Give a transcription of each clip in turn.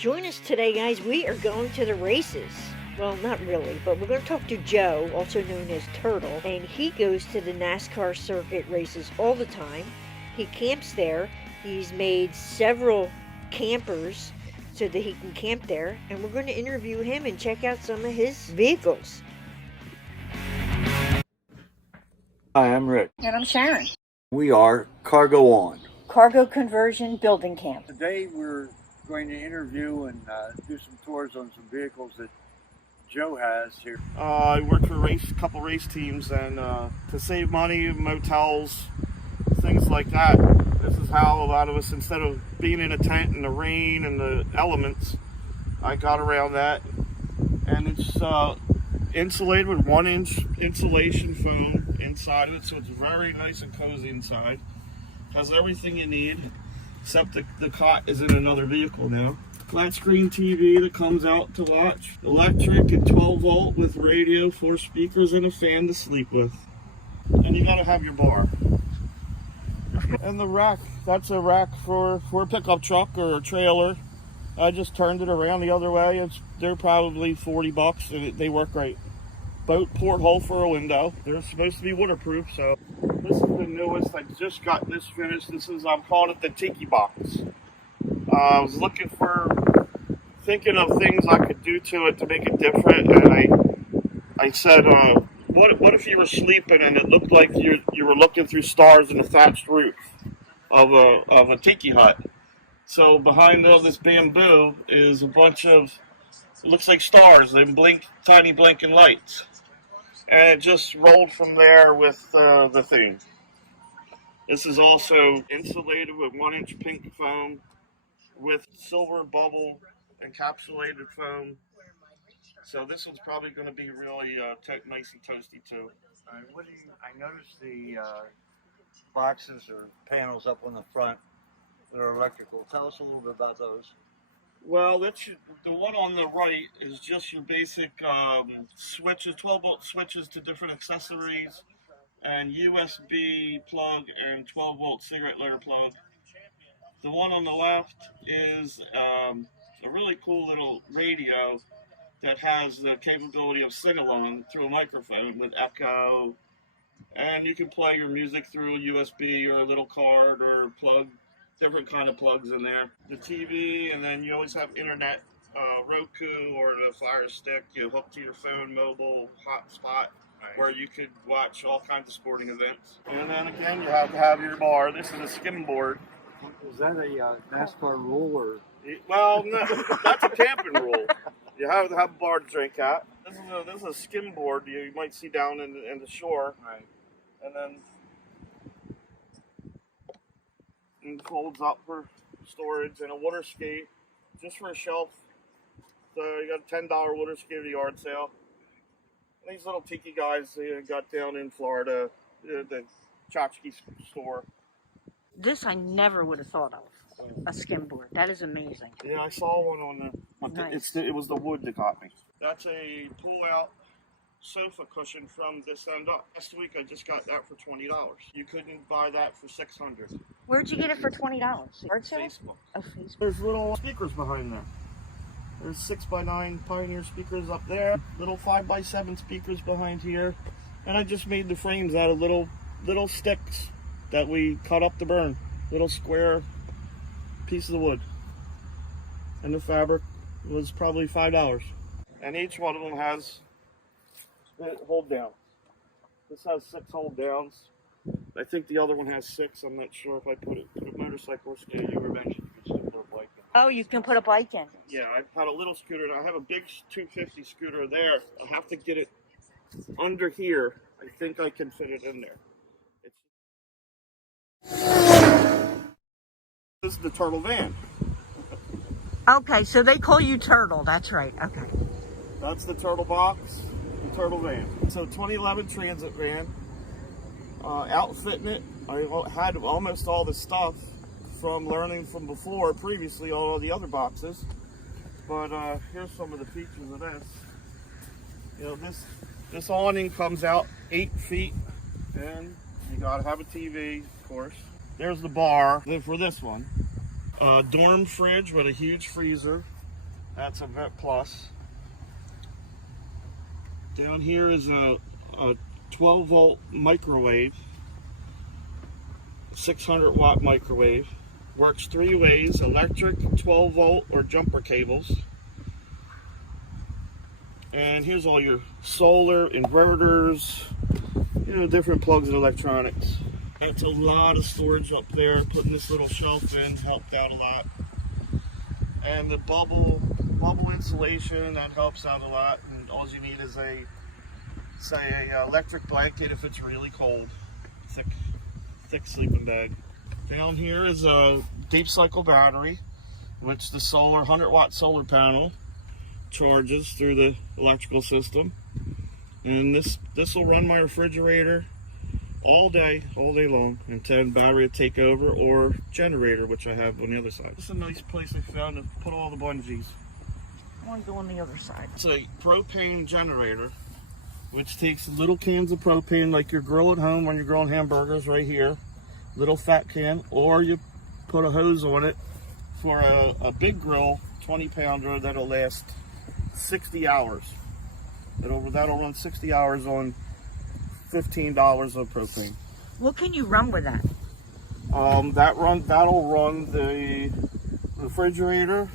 Join us today, guys. We are going to the races. Well, not really, but we're going to talk to Joe, also known as Turtle, and he goes to the NASCAR circuit races all the time. He camps there. He's made several campers so that he can camp there, and we're going to interview him and check out some of his vehicles. Hi, I'm Rick. And I'm Sharon. We are Cargo On. Cargo Conversion Building Camp. Today we're going to interview and do some tours on some vehicles that Joe has here. I work for a couple race teams, and to save money, motels, things like that. This is how a lot of us, instead of being in a tent in the rain and the elements, I got around that. And it's insulated with 1-inch insulation foam inside of it, so it's very nice and cozy inside. Has everything you need, except the cot is in another vehicle now. Flat screen TV that comes out to watch. Electric and 12 volt with radio, 4 speakers, and a fan to sleep with. And you gotta have your bar. And the rack, that's a rack for a pickup truck or a trailer. I just turned it around the other way. They're probably $40 and they work great. Boat porthole for a window. They're supposed to be waterproof, so this is the newest. I just got this finished. I'm calling it the Tiki Box. I was thinking of things I could do to it to make it different, and I said, what if you were sleeping and it looked like you were looking through stars in the thatched roof of a tiki hut? So behind all this bamboo is a bunch of, it looks like stars. They blink, tiny blinking lights, and it just rolled from there with the theme. This is also insulated with 1-inch pink foam, with silver bubble encapsulated foam. So this one's probably going to be really nice and toasty too. I noticed the boxes or panels up on the front that are electrical. Tell us a little bit about those. Well, the one on the right is just your basic switches, 12 volt switches to different accessories, and USB plug and 12 volt cigarette lighter plug. The one on the left is a really cool little radio that has the capability of sing-along through a microphone with echo, and you can play your music through a USB or a little card or plug, different kind of plugs in there. The TV, and then you always have internet, Roku or the Fire Stick, you hook to your phone, mobile hotspot, where you could watch all kinds of sporting events. And then again, you have to have your bar. This is a skim board. Is that a NASCAR rule or? Well, no, that's a camping rule. You have to have a bar to drink at. This is a skim board you might see down in the shore. Right. And then it folds up for storage, and a water skate just for a shelf. So you got a $10 water skate at a yard sale. And these little tiki guys got down in Florida, the tchotchke store. This I never would have thought of, a skim board. That is amazing. Yeah, I saw one on Nice. it was the wood that got me. That's a pull-out sofa cushion from this end up. Last week I just got that for $20. You couldn't buy that for $600. Where'd you get it for $20? Yard sale? Facebook. Oh, Facebook. There's little speakers behind there. There's 6x9 Pioneer speakers up there. Little 5x7 speakers behind here. And I just made the frames out of little sticks that we cut up to burn. Little square pieces of wood. And the fabric was probably $5. And each one of them has hold down. This has 6 hold downs. I think the other one has 6. I'm not sure if I put a motorcycle or scooter. You were mentioning you could put a bike in. Oh, you can put a bike in. Yeah, I've had a little scooter, and I have a big 250 scooter there. I have to get it under here. I think I can fit it in there. This is the Turtle van. Okay, so they call you Turtle. That's right. Okay. That's the Turtle Box, the Turtle van. So 2011 Transit van. Outfitting it, I had almost all the stuff from learning from previously, all the other boxes. But here's some of the features of this. You know, this awning comes out 8 feet, and you gotta have a TV, of course. There's the bar for this one. Dorm fridge with a huge freezer. That's a Vet Plus. Down here is a 12 volt microwave, 600 watt microwave. Works 3 ways: electric, 12 volt, or jumper cables. And here's all your solar, inverters, you know, different plugs and electronics. That's a lot of storage up there. Putting this little shelf in helped out a lot. And the bubble insulation, that helps out a lot. And all you need is a electric blanket if it's really cold. Thick sleeping bag. Down here is a deep cycle battery, which the 100 watt solar panel charges through the electrical system. And this will run my refrigerator all day long until battery will take over, or generator, which I have on the other side. This is a nice place I found to put all the bungees. I want to go on the other side. It's a propane generator, which takes little cans of propane, like your grill at home when you're grilling hamburgers, right here. Little fat can, or you put a hose on it for a big grill, 20 pounder, that'll last 60 hours. That'll run 60 hours on $15 of propane. What can you run with that? That'll run the refrigerator,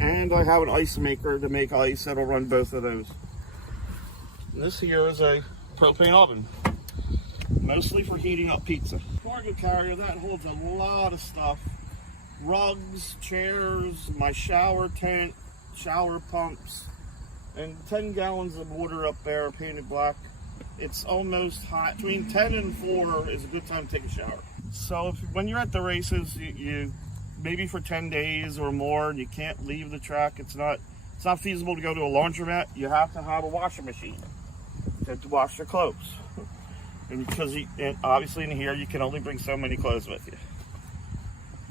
and I have an ice maker to make ice that'll run both of those. And this here is a propane oven, mostly for heating up pizza. Cargo carrier, that holds a lot of stuff: rugs, chairs, my shower tent, shower pumps, and 10 gallons of water up there painted black. It's almost hot. Between 10 and 4 is a good time to take a shower. So when you're at the races, you maybe for 10 days or more, you can't leave the track. It's not feasible to go to a laundromat. You have to have a washing machine to wash your clothes. And because obviously in here you can only bring so many clothes with you.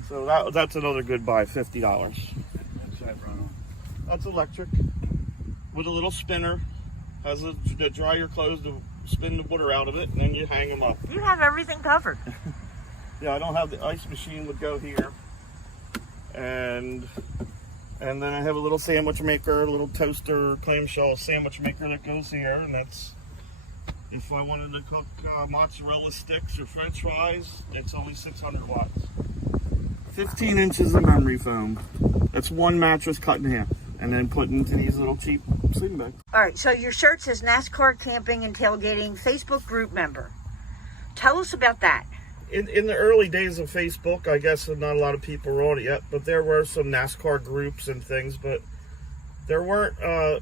So that's another good buy, $50. What's that run on? That's electric with a little spinner. Has to dry your clothes to spin the water out of it, and then you hang them up. You have everything covered. Yeah, I don't have the ice machine, would go here. And then I have a little sandwich maker, a little toaster, clamshell sandwich maker that goes here, and that's if I wanted to cook mozzarella sticks or french fries. It's only 600 watts. 15 inches of memory foam. That's one mattress cut in half, and then put into these little cheap sleeping bags. All right, so your shirt says NASCAR Camping and Tailgating Facebook group member. Tell us about that. In the early days of Facebook, I guess not a lot of people were on it yet, but there were some NASCAR groups and things, but there weren't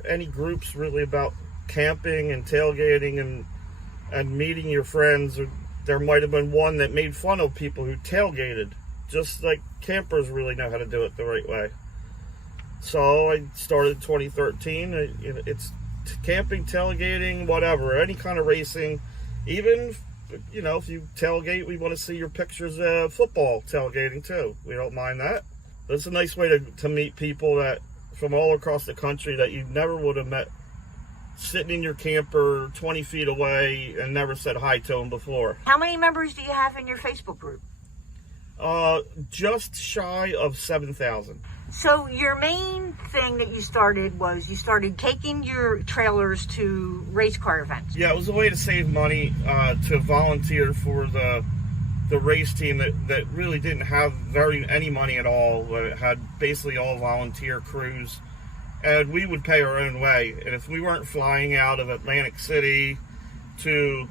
any groups really about camping and tailgating and meeting your friends. Or there might have been one that made fun of people who tailgated, just like campers really know how to do it the right way. So I started in 2013. It's camping, tailgating, whatever, any kind of racing. Even, you know, if you tailgate, we want to see your pictures of football tailgating too. We don't mind that. But it's a nice way to meet people that from all across the country that you never would have met sitting in your camper 20 feet away and never said hi to them before. How many members do you have in your Facebook group? Just shy of 7,000. So your main thing that you started was you started taking your trailers to race car events. Yeah, it was a way to save money, to volunteer for the race team that really didn't have any money at all. It had basically all volunteer crews, and we would pay our own way. And if we weren't flying out of Atlantic City to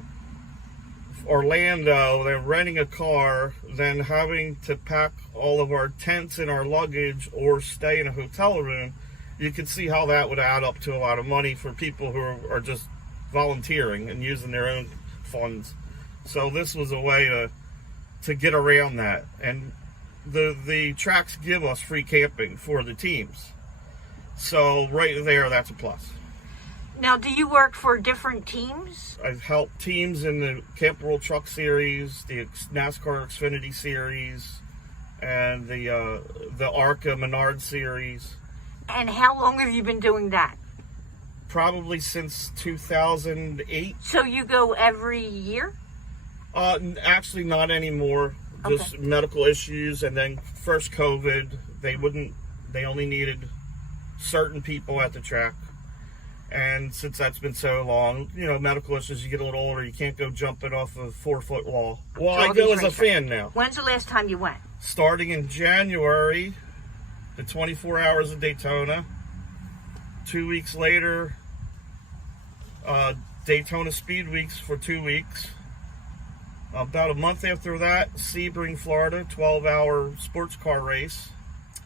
Orlando, then renting a car, then having to pack all of our tents and our luggage or stay in a hotel room, you could see how that would add up to a lot of money for people who are just volunteering and using their own funds. So this was a way to get around that. And the tracks give us free camping for the teams. So right there, that's a plus. Now, do you work for different teams? I've helped teams in the Camp World Truck Series, the NASCAR Xfinity Series, and the ARCA Menard Series. And how long have you been doing that? Probably since 2008. So you go every year? Actually, not anymore. Just medical issues, and then first COVID, they only needed certain people at the track. And since that's been so long, you know, medical issues, you get a little older, you can't go jumping off a 4-foot wall. Well, I go as a fan now. When's the last time you went? Starting in January, the 24 Hours of Daytona. 2 weeks later, Daytona Speed Weeks for 2 weeks. About a month after that, Sebring, Florida, 12-hour sports car race.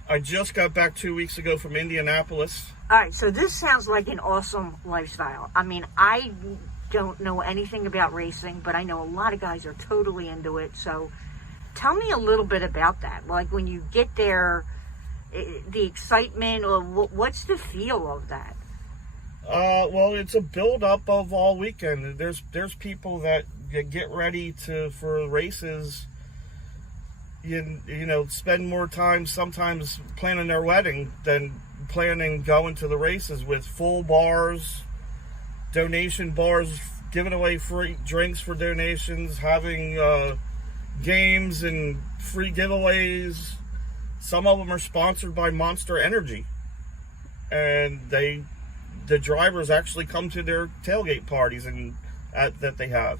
I just got back 2 weeks ago from Indianapolis. All right, so this sounds like an awesome lifestyle. I mean, I don't know anything about racing, but I know a lot of guys are totally into it. So tell me a little bit about that. Like when you get there, the excitement, or what's the feel of that? Well, it's a build-up of all weekend. There's people that get ready for races. You know, spend more time sometimes planning their wedding than planning going to the races, with full bars, donation bars, giving away free drinks for donations, having games and free giveaways. Some of them are sponsored by Monster Energy, and the drivers actually come to their tailgate parties that they have.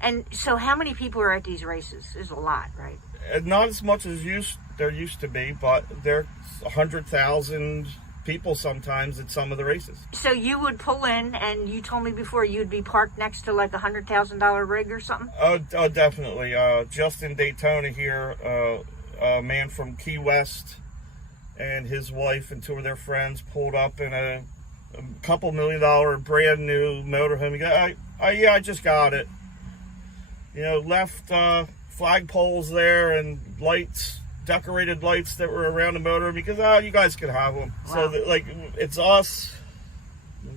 And so how many people are at these races? There's a lot, right? Not as much as there used to be, but there's 100,000 people sometimes at some of the races. So you would pull in, and you told me before you'd be parked next to like $100,000 rig or something? Oh, definitely. Just in Daytona here, a man from Key West and his wife and 2 of their friends pulled up in a couple $1 million brand new motorhome. He go, yeah, I just got it. You know, left flagpoles there and lights, decorated lights that were around the motorhome, because you guys can have them. Wow. So like, it's us.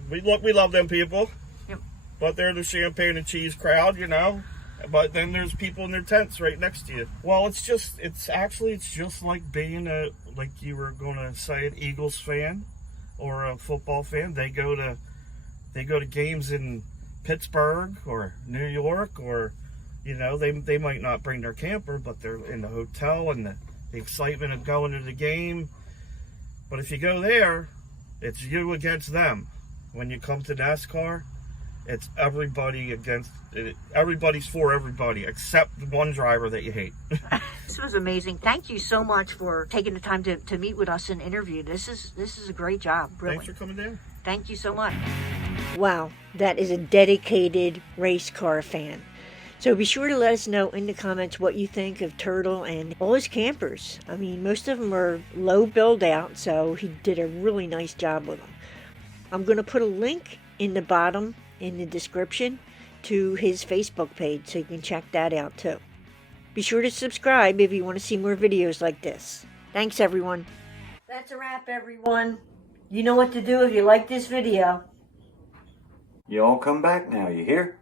We love them people. Yep. But they're the champagne and cheese crowd, you know. But then there's people in their tents right next to you. Well, it's just like being like you were gonna say, an Eagles fan or a football fan. They go to games in Pittsburgh or New York, or, you know, they might not bring their camper, but they're in the hotel and the excitement of going to the game. But if you go there, it's you against them. When you come to NASCAR, it's everybody's for everybody, except one driver that you hate. This was amazing. Thank you so much for taking the time to meet with us and interview. This is a great job. Really. Thanks for coming down. Thank you so much. Wow, that is a dedicated race car fan. So be sure to let us know in the comments what you think of Turtle and all his campers. I mean, most of them are low build out, so he did a really nice job with them. I'm going to put a link in the bottom in the description to his Facebook page, so you can check that out too. Be sure to subscribe if you want to see more videos like this. Thanks, everyone. That's a wrap, everyone. You know what to do if you like this video. You all come back now, you hear?